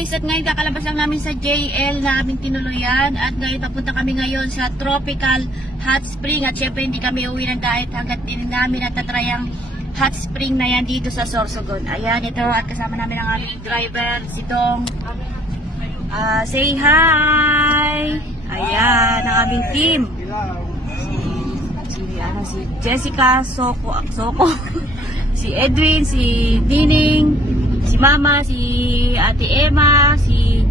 guys, at ngayon kakalabas lang namin sa JL na aming tinuluyan. At ngayon papunta kami ngayon sa Tropical Hot Spring. At syempre hindi kami uwi ng diet hanggat din namin natatry ang hot spring na yan dito sa Sorsogon. Ayan, ito at kasama namin ang aming driver, si Dong. Say hi! Ayan, ang aming team. Si Jessica, Soko, si Edwin, si Dining, si Mama, si Ate Emma, si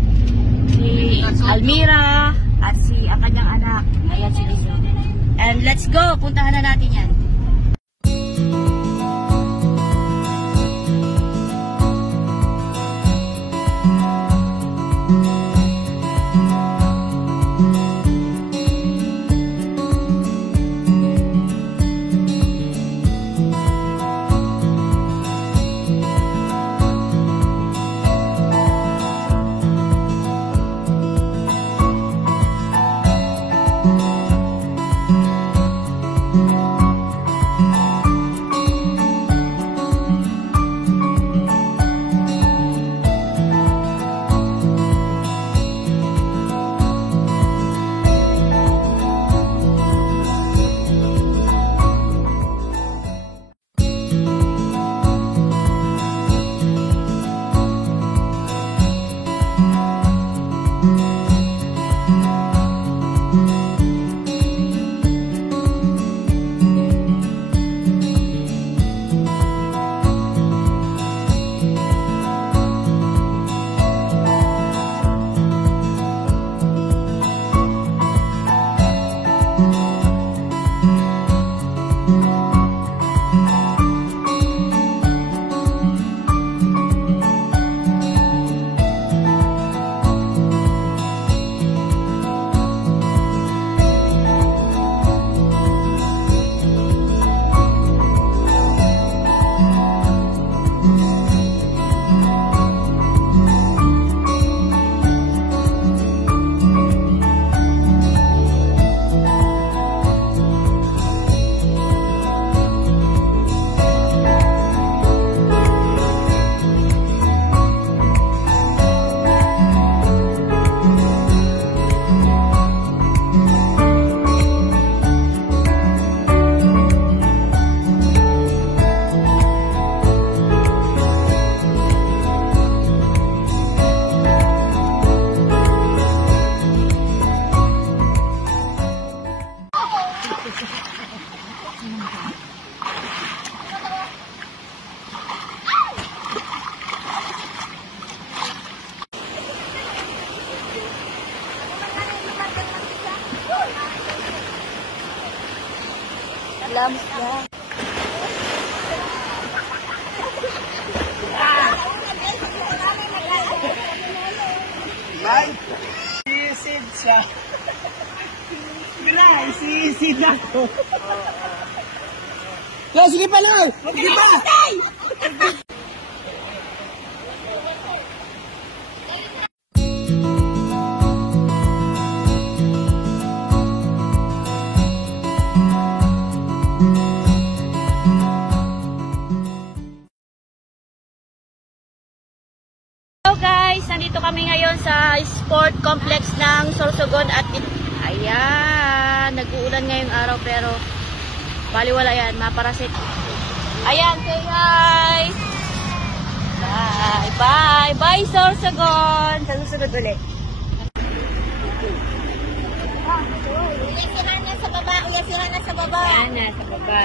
Almira, at si ang kanyang anak. Ayan si Lisa. And let's go! Puntahan na natin yan. Labs na. Ay! Sisid siya. Gray, sisid ako. Sige pa lang! Sige pa! Nandito kami ngayon sa sport complex ng Sorsogon at ayan, nag-uulan ngayong araw pero baliwala yan, maparasit. Ayan, say hi! Bye! Bye! Bye Sorsogon! Sa susunod ulit. Uyasihan na sa baba! Uyasihan na sa baba! Ayan na, sa baba.